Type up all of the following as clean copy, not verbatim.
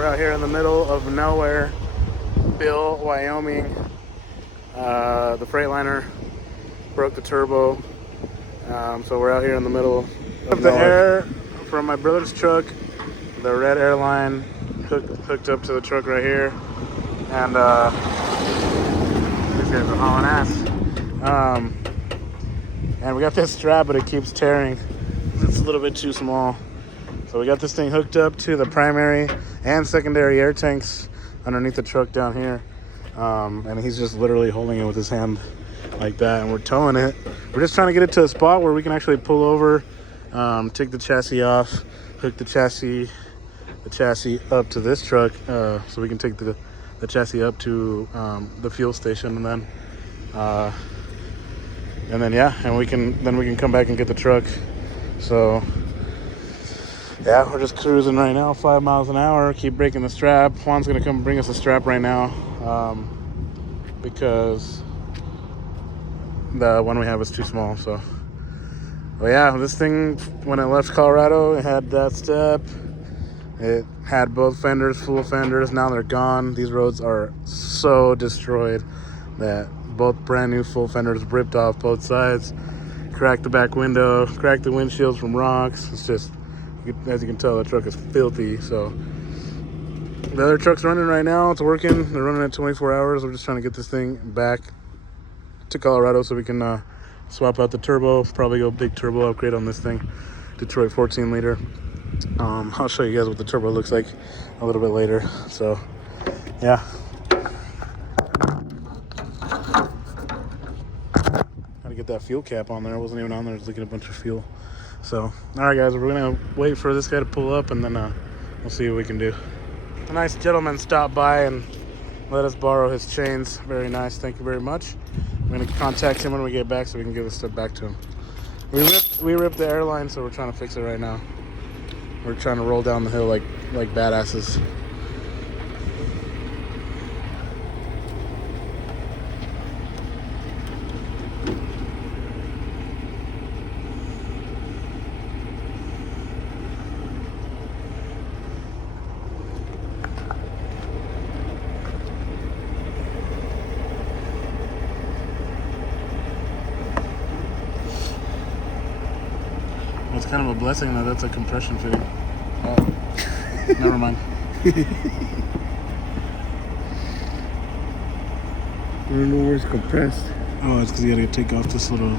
We're out here in the middle of nowhere, Bill, Wyoming. The Freightliner broke the turbo, so we're out here in the middle of the air from my brother's truck. The red airline hooked up to the truck right here, and these guys are hauling ass. And we got this strap, but it keeps tearing. It's a little bit too small. So we got this thing hooked up to the primary and secondary air tanks underneath the truck down here. And he's just literally holding it with his hand like that, and we're towing it. We're just trying to get it to a spot where we can actually pull over, take the chassis off, hook the chassis up to this truck, so we can take the chassis up to the fuel station, and then yeah, and we can come back and get the truck. So yeah, we're just cruising right now, 5 miles an hour. Keep breaking the strap. Juan's gonna come bring us a strap right now, because the one we have is too small. So, but yeah, this thing, when it left Colorado, it had that step. It had both fenders, full fenders. Now they're gone. These roads are so destroyed that both brand new full fenders ripped off both sides, cracked the back window, cracked the windshields from rocks. It's just, as you can tell, the truck is filthy. So the other truck's running right now. It's working. They're running at 24 hours. We're just trying to get this thing back to Colorado so we can swap out the turbo. Probably go big turbo upgrade on this thing. Detroit 14 liter. I'll show you guys what the turbo looks like a little bit later. So yeah. Gotta get that fuel cap on there. It wasn't even on there. I was looking at a bunch of fuel. So, all right, guys, we're gonna wait for this guy to pull up, and then we'll see what we can do. A nice gentleman stopped by and let us borrow his chains. Very nice. Thank you very much. I'm gonna contact him when we get back so we can give this stuff back to him. We ripped the airline, so we're trying to fix it right now. We're trying to roll down the hill like badasses. It's kind of a blessing that that's a compression fitting. Oh, never mind. I don't know where it's compressed. Oh, it's because you gotta take off this little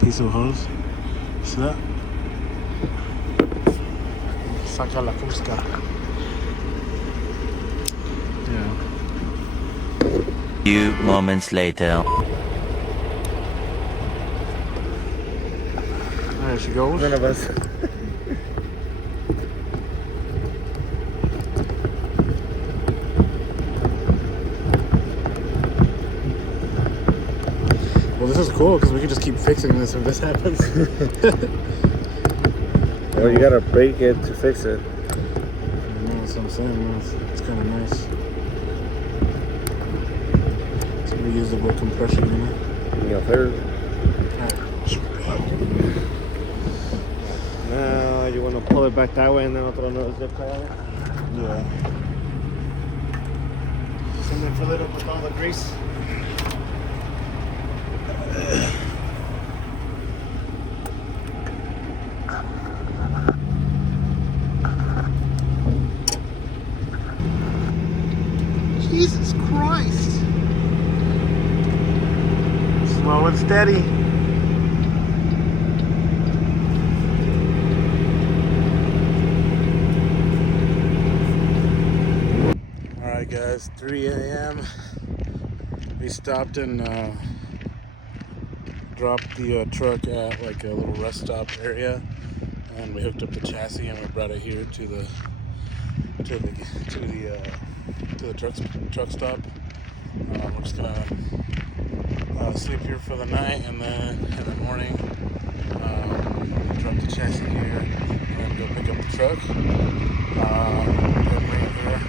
piece of hose. See that? Saca la fusca. Yeah. Few moments later. There she goes. None of us. Well, this is cool because we can just keep fixing this if this happens. Well, you gotta break it to fix it. Yeah, that's what I'm saying, man. It's kind of nice. It's a reusable compression unit. Yeah, third. Now You wanna pull it back that way and then I'll throw another zip tie on it? Yeah. Something fill it up with all the grease. Jesus Christ. Slow and steady. Alright guys, 3 a.m. We stopped and dropped the truck at like a little rest stop area, and we hooked up the chassis and we brought it here to the truck stop. We're just gonna sleep here for the night, and then in the morning drop the chassis here and then go pick up the truck, and bring it here,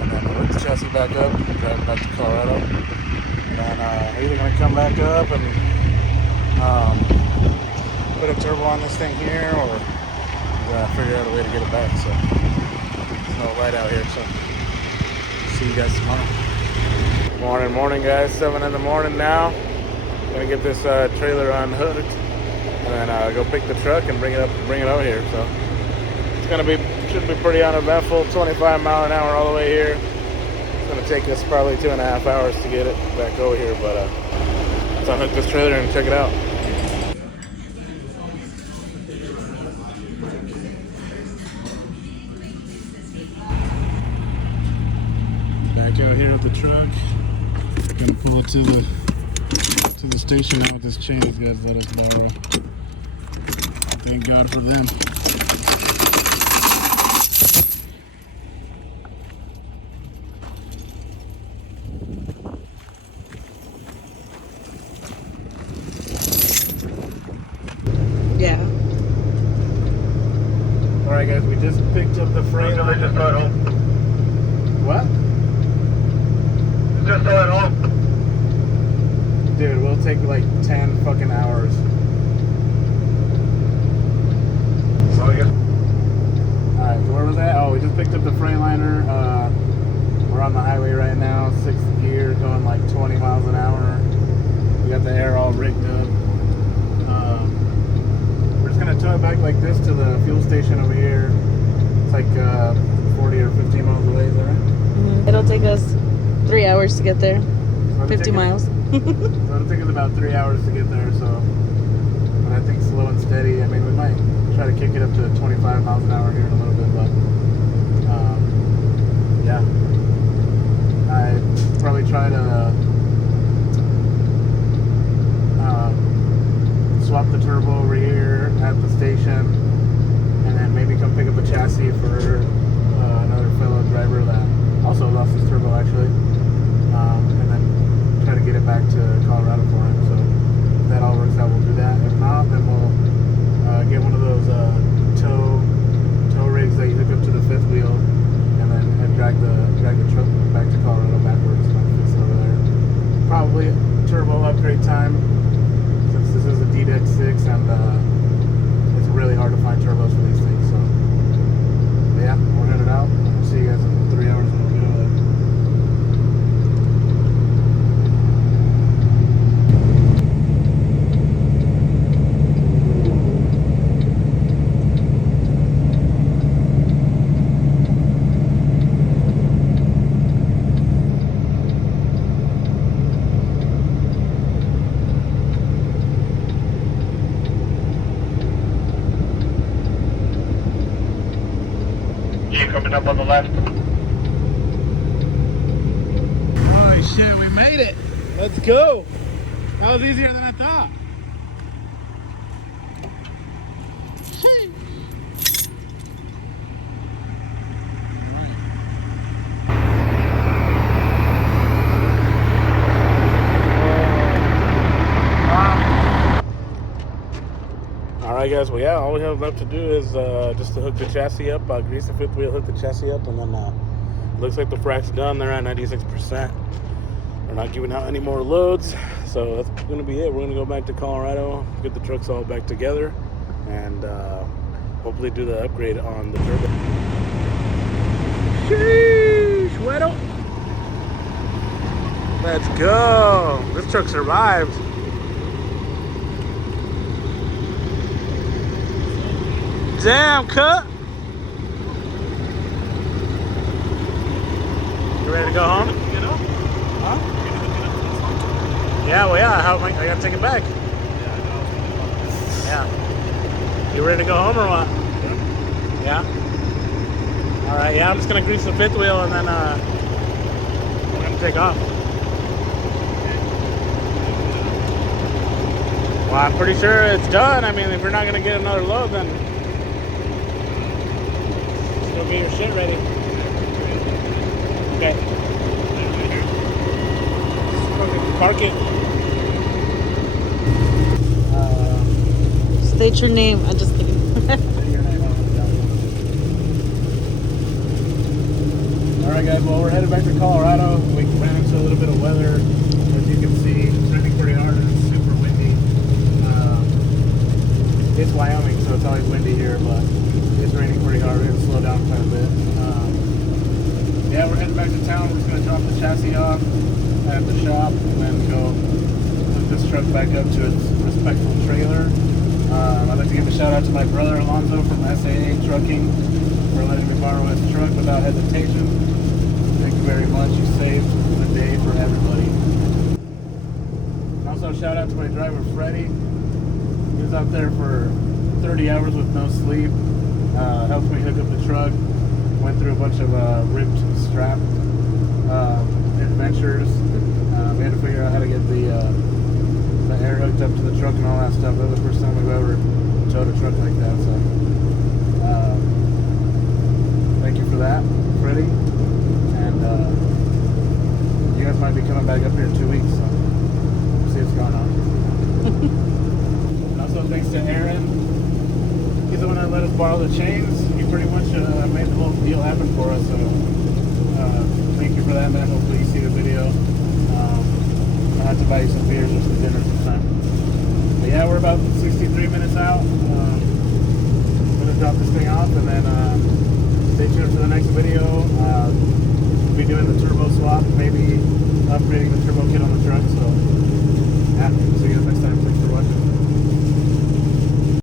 and then hook the chassis back up and drive it back to Colorado. And then we're either gonna come back up and put a turbo on this thing here, or figure out a way to get it back. So no light out here, so see you guys tomorrow. Morning, guys. 7 in the morning now. Gonna get this trailer unhooked and then go pick the truck and bring it over here. So it's gonna be should be pretty uneventful. 25 mile an hour all the way here. It's gonna take us probably 2.5 hours to get it back over here, but let's unhook this trailer and check it out. Back out here with the truck. Gonna pull it to the station now with this chain these guys let us borrow. Thank God for them. Yeah. All right, guys, we just picked up the freight. Just go at home. What? Just go at home. Dude, we'll take like 10 fucking hours. Oh, Alright, so where was that? Oh, we just picked up the Freightliner. We're on the highway right now, 6th gear, going like 20 miles an hour. We got the air all rigged up. We're just gonna tow it back like this to the fuel station over here. It's like 40 or 50 miles away, is that right? Mm-hmm. It'll take us 3 hours to get there. 50 miles. So it'll take us about 3 hours to get there, so but I think slow and steady. I mean, we might try to kick it up to 25 miles an hour here in a little bit, but yeah. I probably try to swap the turbo over here at the station and then maybe come pick up a chassis for another fellow driver that also lost his turbo actually, and then try to get it back to Colorado for him. So if that all works out, we'll do that. If not, then we'll get one of those tow rigs that you hook up to the fifth wheel and then drag the truck back to Colorado backwards and fix it over there. Probably turbo upgrade time, since this is a D-Deck 6 and it's really hard to find turbos for these things. So but yeah, we're headed out. We'll see you guys in 3 hours when we get over there. Coming up on the left. Holy shit, we made it! Let's go! That was easier than I thought. Alright guys, well yeah, all we have left to do is just to hook the chassis up, grease the fifth wheel, hook the chassis up, and then looks like the frac's done. They're at 96%. We're not giving out any more loads, so that's going to be it. We're going to go back to Colorado, get the trucks all back together, and hopefully do the upgrade on the turbo. Sheesh, bueno. Let's go. This truck survived. Damn, cut. You ready to go home? Huh? Yeah, well, yeah. I gotta take it back. Yeah. You ready to go home or what? Yeah. All right. Yeah, I'm just gonna grease the fifth wheel and then we're gonna take off. Well, I'm pretty sure it's done. I mean, if we're not gonna get another load, then go get your shit ready. Okay. Park it. State your name. I'm just kidding. Alright guys, well we're headed back to Colorado. We ran into a little bit of weather. As you can see, it's raining pretty hard and it's super windy. It's Wyoming, so it's always windy here, but it's raining pretty hard. We're going to slow down quite a bit. yeah, we're heading back to town. We're just gonna drop the chassis off at the shop and then go hook this truck back up to its respectful trailer. I'd like to give a shout out to my brother Alonzo from SAA Trucking for letting me borrow his truck without hesitation. Thank you very much. You saved the day for everybody. And also shout out to my driver Freddie. He was out there for 30 hours with no sleep. Helped me hook up the truck. Went through a bunch of ripped strap adventures. We had to figure out how to get the air hooked up to the truck and all that stuff. That was the first time we've ever towed a truck like that. So thank you for that, Freddie. And you guys might be coming back up here in 2 weeks. So we'll see what's going on. And also thanks to Aaron. He's the one that let us borrow the chains. He pretty much made the whole deal happen for us. So thank you for that, man. Hopefully you see the video. I'll have to buy you some beers or some dinner sometime. But yeah, we're about 63 minutes out. I'm gonna drop this thing off and then stay tuned for the next video. We'll be doing the turbo swap, maybe upgrading the turbo kit on the truck. So yeah, see you in a bit.